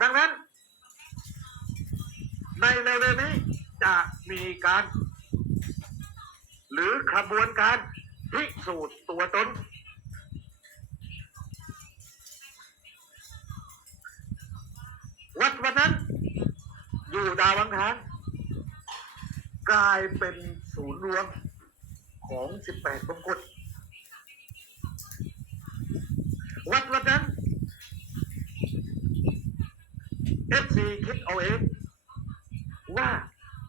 ดังนั้นในเร็วนี้จะมีการ หรือขบวนการพิสูจน์ตัวตนวัดวันนั้น อยู่ดาวังคารกลายเป็นศูนย์รวมของ 18มงกุฎวัดวันนั้น น FC คิดเอาเองว่า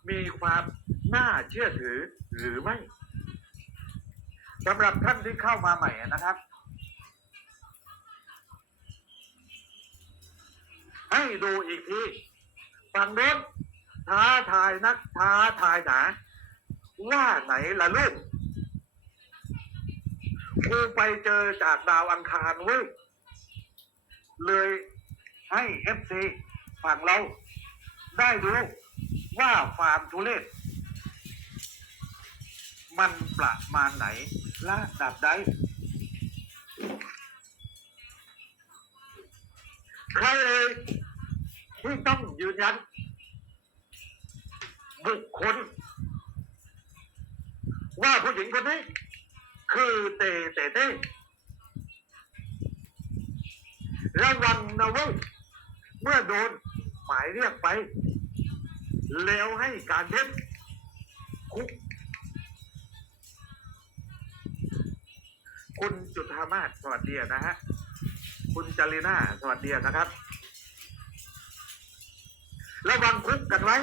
มีความน่าเชื่อถือหรือไม่สำหรับท่านที่เข้ามาใหม่นะครับ ให้ดูอีกทีฝั่งโน้นท้าทายนักท้าทายหนาว่าไหนล่ะลูกครูไปเจอจากดาวอังคารเว้ยเลยให้เอฟซี ฝั่งเรา ได้รู้ว่าฟาร์มทุเรศมันประมาณไหนระดับใดใครเอ่ยที่ต้องยืนยัน บุคคล ว่าผู้หญิงคนนี้ คือเตเตเต้ระวังนะเว้ยเมื่อโดน หมายเรียกไป แล้วให้การเท็จคุก คุณจุธามาศสวัสดีนะฮะ คุณจาริน่าสวัสดีนะครับ ระวังคุกกันไว้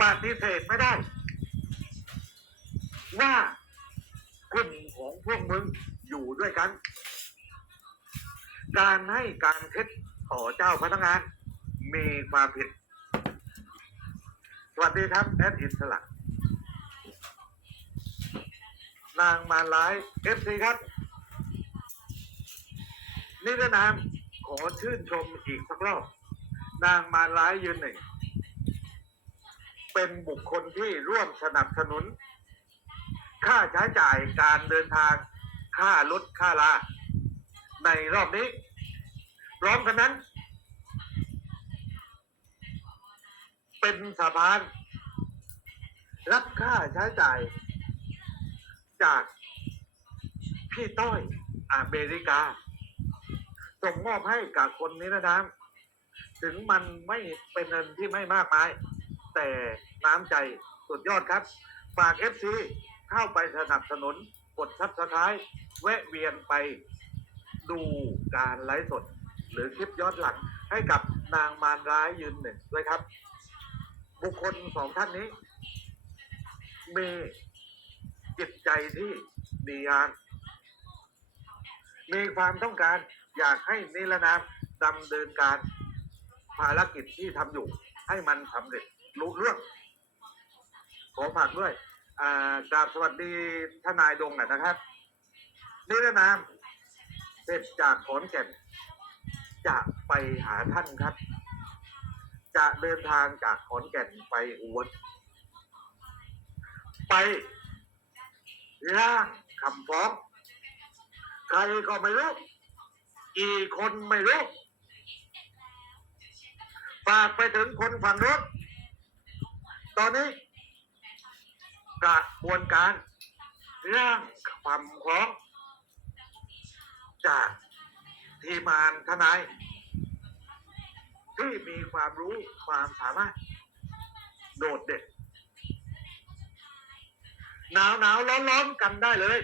ปฏิเสธไม่ได้ ว่ากลุ่มของพวกมึงอยู่ด้วยกัน การให้การเท็จต่อเจ้าพนักงาน มีความผิด สวัสดีครับแอดอิสระนางมารร้ายเอฟซีครับ นิรนามขอชื่นชมอีกสักรอบ นางมารร้ายยืนหนึ่ง เป็นบุคคลที่ร่วมสนับสนุน ค่าใช้จ่ายการเดินทาง ค่ารถค่าลา ในรอบนี้พร้อมกันนั้น เป็นสะพาน รับค่าใช้จ่าย จากพี่ต้อยอเมริกา ส่งมอบให้กับคนนี้นะน้ำถึงมันไม่เป็นเงินที่ไม่มากมาย แต่น้ำใจสุดยอดครับ ฝากเอฟซีเข้าไปสนับสนุนกดซับสไครต์แวะเวียนไปดูการไลฟ์สด หรือคลิปย้อนหลังให้กับนางมารร้ายยืนหนึ่งด้วยครับ บุคคลสองท่านนี้ มีจิตใจที่ดีงามมีความต้องการอยากให้นิรนามดำเนินการภารกิจที่ทำอยู่ ให้มันสำเร็จลุเรื่อง ขอฝากด้วยอ่ากราบสวัสดีทนายดงหน่อยนะครับ นิรนามเสร็จจากขอนแก่นจะไปหาท่านครับ จะเดินทางจากขอนแก่นไปอุบลไปร่างคำฟ้องใครก็ไม่รู้กี่คนไม่รู้ฝากไปถึงคนฝั่งนู้นตอนนี้กระบวนการร่างคำฟ้องจากทีมานทนาย ที่มีความรู้ความสามารถ โดดเด่นหนาวหนาวร้อนร้อนกันได้เลย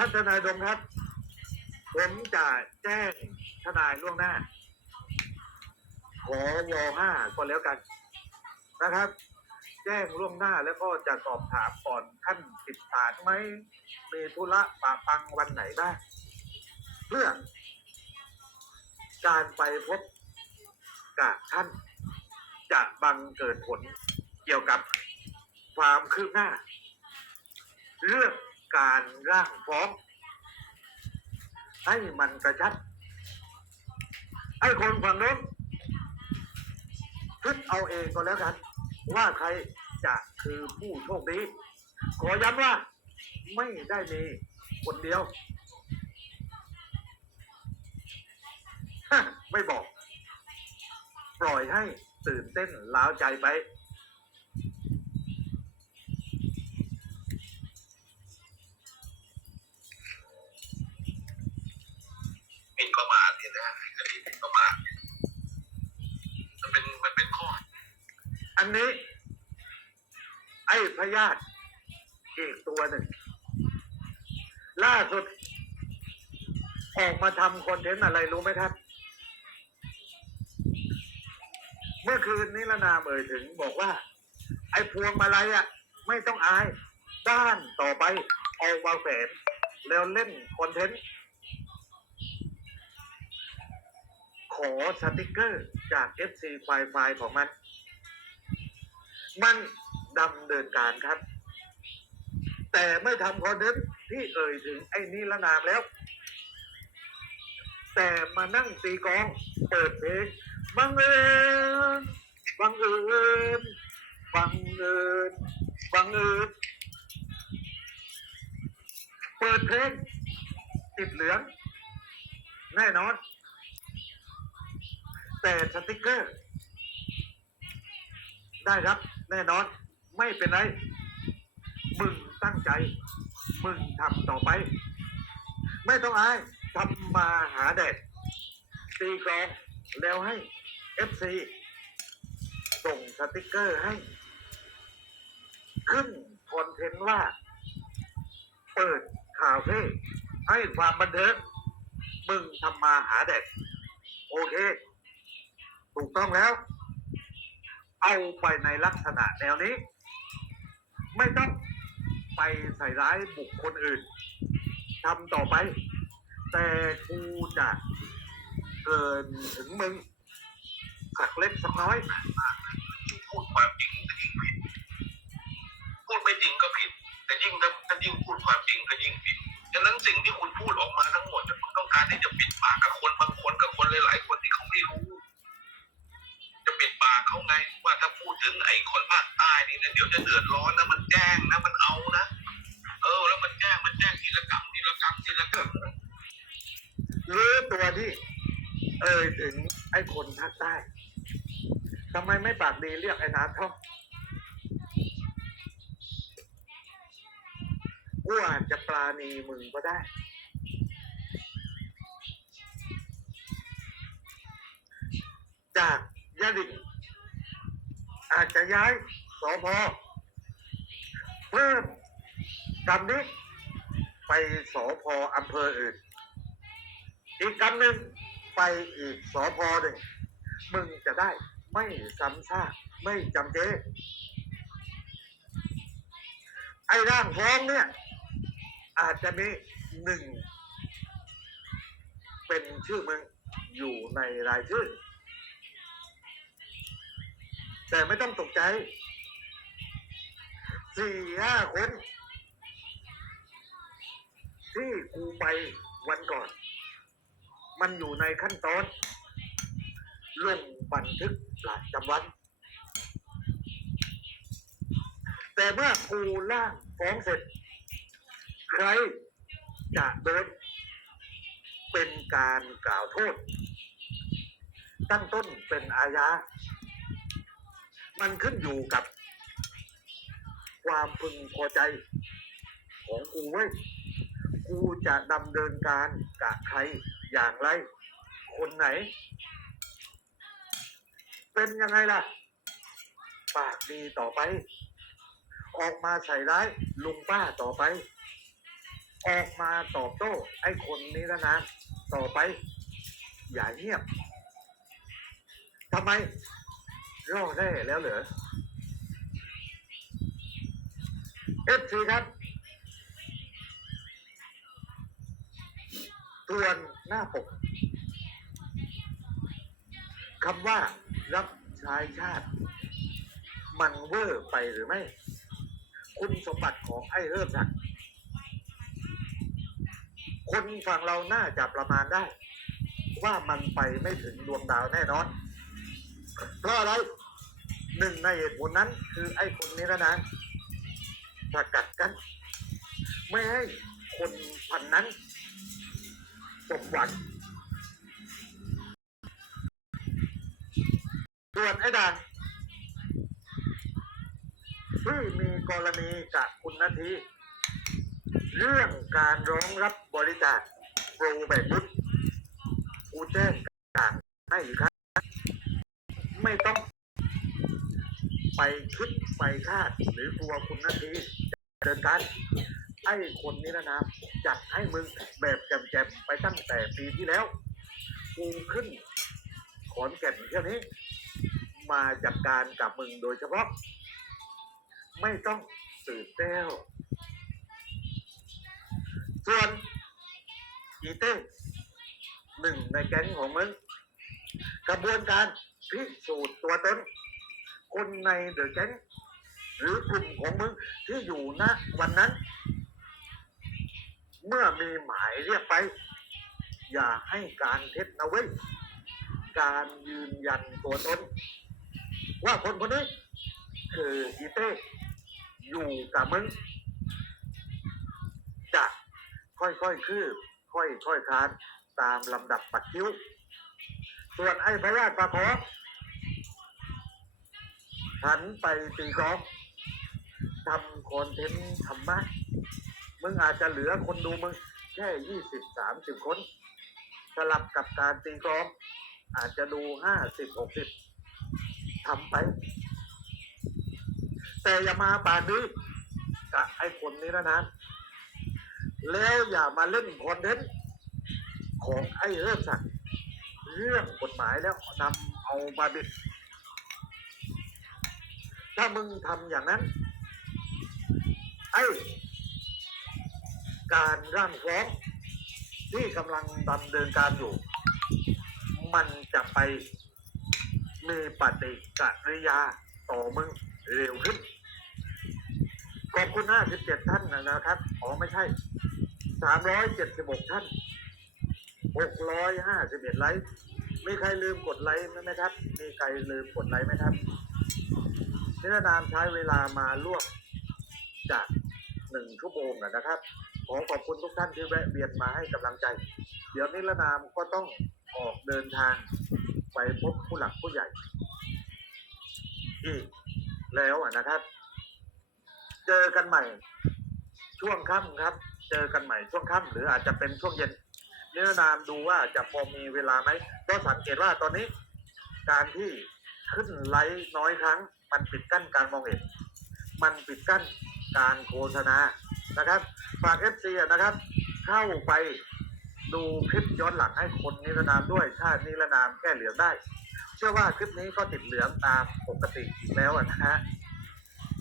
ท่านทนายดงครับ ผมจะแจ้งทนายล่วงหน้า ขอวห้าก็แล้วกันนะครับ แจ้งล่วงหน้าแล้วก็จะสอบถามก่อนท่านติดสารไหมมีธุระปะปังวันไหนบ้างเพื่อการไปพบกับท่านจะบังเกิดผลเกี่ยวกับความคืบหน้า เรื่อง การร่างฟ้อง ให้มันกระชับไอ้คนฝั่งนู้นคิดเอาเองก็แล้วกัน ว่าใครจะคือผู้โชคดีขอย้ำว่า ไม่ได้มีคนเดียว ไม่บอก ปล่อยให้ตื่นเต้นล้าวใจไป ประมาทมันเป็นมันเป็นข้อ อันนี้ ไอ้พยาธิอีกตัวหนึ่ง ล่าสุด ออกมาทำคอนเทนต์อะไรรู้ไหมครับ เมื่อคืนนี้ละนามเอ่ยถึงบอกว่า ไอ้พวงมาลัยอะ ไม่ต้องอาย ด้านต่อไปเอามาแฝนแล้วเล่นคอนเทนต์ ขอสติกเกอร์จาก FC ไฟไฟของมัน มันดำเนินการครับ แต่ไม่ทำคอนเทนต์ที่เอ่ยถึงไอ้นี่ละนามแล้ว แต่มานั่งตีกอง เปิดเพลงบังเอิญบังเอิญบังเอิญบังเอิญเปิดเพลงติดเหลือง แน่นอน แต่สติกเกอร์ ได้รับแน่นอนไม่เป็นไรมึงตั้งใจ มึงทำต่อไป ไม่ต้องอายทำมาหาแดดตีกลองแล้วให้ FC ส่งสติกเกอร์ให้ ขึ้นคอนเทนต์ว่า เปิดคาเฟ่ให้ความบันเทิงมึงทำมาหาแดดโอเค ถูกต้องแล้ว เอาไปในลักษณะแนวนี้ ไม่ต้องไปใส่ร้ายบุคคลอื่นทำต่อไป แต่กูจะเกินถึงมึงสักเล็กสักน้อยพูดความจริงก็ยิ่งผิดพูดไม่จริงก็ผิด แต่ยิ่งถ้าายิ่งพูดความจริงก็ยิ่งผิดฉะนั้นสิ่งที่คุณพูดออกมาทั้งหมดคุณต้องการที่จะปิดปากกับคนบางคนกับคนหลายๆคนที่เขาไม่รู้ จะปิดปากเขาไงว่าถ้าพูดถึงไอ้คนภาคใต้นี่นะเดี๋ยวจะเดือดร้อนนะมันแจ้งนะมันเอานะเออ แล้วมันแจ้งมันแจ้งทีละกรรมทีละกรรมทีละกรรมหรือตัวที่เอ่ยถึงไอ้คนภาคใต้ทำไมไม่ปากดีเรียกไอ้น้ำเขากูอาจจะปลาณีมึงก็ได้ จาก ยะดิ่งอาจจะย้ายสพเพิ่มกำนี้ไปสอพออำเภออื่น อีกกำหนึ่งไปอีกสอพอหนึ่งมึงจะได้ไม่ซ้ำซากไม่จำเจ ไอ้ร่างฟ้องเนี่ย อาจจะมีหนึ่ง เป็นชื่อมึงอยู่ในรายชื่อ แต่ไม่ต้องตกใจสี่ห้าคน ที่กูไปวันก่อน มันอยู่ในขั้นตอนลงบันทึกประจำวัน แต่เมื่อกูล่างฟ้องเสร็จ ใครจะโดนเป็นการกล่าวโทษ ตั้งต้นเป็นอาญา มันขึ้นอยู่กับ ความพึงพอใจ ของกูเว้ยกูจะดำเนินการกับใครอย่างไร คนไหน เป็นยังไงล่ะ ปากดีต่อไป ออกมาใส่ร้ายลุงป้าต่อไป ออกมาตอบโต้ไอ้คนนี้แล้วนะต่อไป อย่าเงียบทำไม รอได้แล้วเหรอเอฟซีครับทวนหน้าปกคำว่ารับชายชาติ มันเวอร์ไปหรือไม่ คุณสมบัติของไอ้เริ่มศักคนฝั่งเราน่าจะประมาณได้ ว่ามันไปไม่ถึงดวงดาวแน่นอนเพราะอะไร หนึ่งในเหตุผลนั้นคือไอ้คนนี้นะนะสกัดกัน ไม่ให้คนพันนั้นสมหวังส่วนไอ้ด่างที่มีกรณีกับคุณนาที เรื่องการร้องรับบริจาคโปรแบบบุญกูแจ้งต่างให้ครั้งไม่ต้อง ไปคิดไปคาดหรือกลัวคุณนาทีเดินการไอ้คนนี้นะนะจัดให้มึงแบบแจมๆไปตั้งแต่ปีที่แล้วกูขึ้นขอนแก่นเที่ยวนี้ มาจัดการกับมึงโดยเฉพาะ ไม่ต้องตื่นเต้วส่วนอีเต้หนึ่งในแก๊งของมึง กระบวนการพิสูจน์ตัวตน คนในเดอะแก๊งหรือกลุ่มของมึงที่อยู่ณวันนั้น เมื่อมีหมายเรียกไป อย่าให้การเท็จนะเว้ยการยืนยันตัวตนว่าคนคนนี้คืออีเต้อยู่กับมึงจะค่อยๆคืบค่อยๆคลานตามลำดับปัดคิ้ว ส่วนไอ้พระราชประขอ หันไปตีกลองทำคอนเทนต์ธรรมะมึงอาจจะเหลือคนดูมึงแค่ยี่สิบสามสิบคน สลับกับการตีกลองอาจจะดูห้าสิบหกสิบทำไป แต่อย่ามาป่านนี้กับไอ้คนนี้นะนะแล้วอย่ามาเล่นคอนเทนต์ของไอ้เริ่มสักเรื่องกฎหมายแล้วนำเอามาบิด ถ้ามึงทำอย่างนั้น ไอ้การร่างฟ้องที่กำลังดำเนินการอยู่ มันจะไปมีปฏิกิริยาต่อมึงเร็วขึ้น ขอบคุณ 57 ท่านนะครับ อ๋อไม่ใช่ 376 ท่าน 651 ไลค์ มีใครลืมกดไลค์ไหมครับ มีใครลืมกดไลค์ไหมครับ นิรนามใช้เวลามาล่วงจากหนึ่งชั่วโมงนะครับ ขอขอบคุณทุกท่านที่แวะเวียนมาให้กำลังใจ เดี๋ยวนิรนามก็ต้องออกเดินทางไปพบผู้หลักผู้ใหญ่อีกแล้วนะครับ เจอกันใหม่ ช่วงค่ำครับ เจอกันใหม่ช่วงค่ำหรืออาจจะเป็นช่วงเย็นนิรนามดูว่าจะพอมีเวลาไหมก็สังเกตว่าตอนนี้ การที่ขึ้นไลฟ์น้อยครั้ง มันปิดกั้นการมองเห็น มันปิดกั้นการโฆษณานะครับฝากเอฟซีนะครับ เข้าไปดูคลิปย้อนหลังให้คนนิรนามด้วย ถ้านิรนามแก้เหลืองได้ เชื่อว่าคลิปนี้ก็ติดเหลืองตามปกติอีกแล้วนะฮะ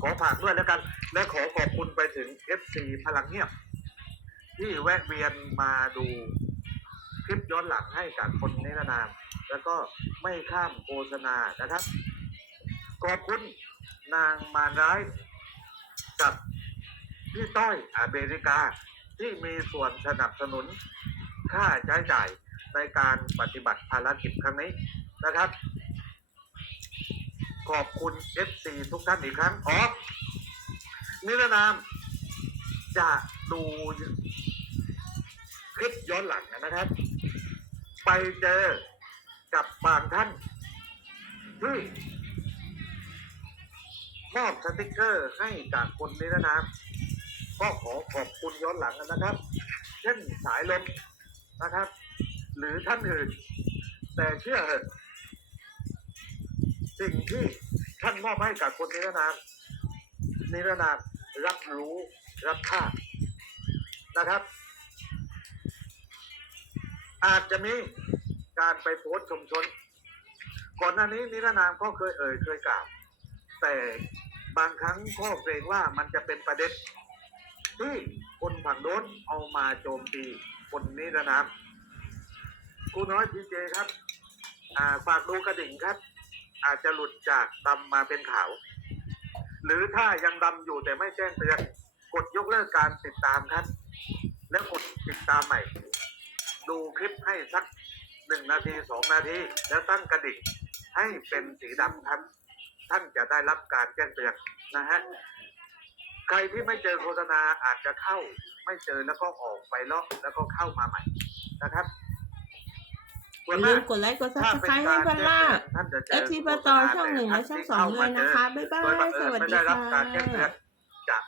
ขอฝากด้วยแล้วกัน และขอขอบคุณไปถึง FC พลังเงียบ ที่แวะเวียนมาดูคลิปย้อนหลังให้กับคนนิรนาม แล้วก็ไม่ข้ามโฆษณานะครับ ขอบคุณนางมารร้ายกับพี่ต้อยอเมริกาที่มีส่วนสนับสนุนค่าใช้จ่ายในการปฏิบัติภารกิจครั้งนี้นะครับ ขอบคุณ FC ทุกท่านอีกครั้งอ๋อนิรนาม จะดูคลิปย้อนหลังนะครับ ไปเจอกับบางท่านที่ มอบสติกเกอร์ให้จากคนนิรนามก็ขอขอบคุณย้อนหลังนะครับ เช่นสายลมนะครับ หรือท่านอื่น แต่เชื่อเถอะสิ่งที่ท่านมอบให้กับคนนิรนามนิรนามรับรู้รับทราบนะครับ อาจจะมีการไปโพสต์ชมชน ก่อนหน้านี้นิรนามก็เคยเอ่ยเคยกล่าว แต่บางครั้งก็เกรงว่ามันจะเป็นประเด็นที่คนฝั่งโน้นเอามาโจมตีคนนิรนามครูน้อยพีเจครับ อ่าฝากดูกระดิ่งครับ อาจจะหลุดจากดำมาเป็นขาว หรือถ้ายังดำอยู่แต่ไม่แจ้งเตือนกดยกเลิกการติดตามครับ แล้วกดติดตามใหม่ ดูคลิปให้สักหนึ่งนาทีสองนาที แล้วตั้งกระดิ่งให้เป็นสีดำครับ ท่านจะได้รับการแจ้งเตือนนะฮะใครที่ไม่เจอโฆษณาอาจจะเข้าไม่เจอแล้วก็ออกไปเลาะแล้วก็เข้ามาใหม่นะครับอย่าลืมกดไลค์กดซับถ้าสเป็นไครต์ให้การพันแจ้งล่าเตือนท่านจะเจเออฟซีปตอช่องหนึ่งและช่องสองเลยนะคะ บ๊ายบาโดยบัยงสเอิญวัสไม่ดีได้รับค่การแจ้งเตือนะ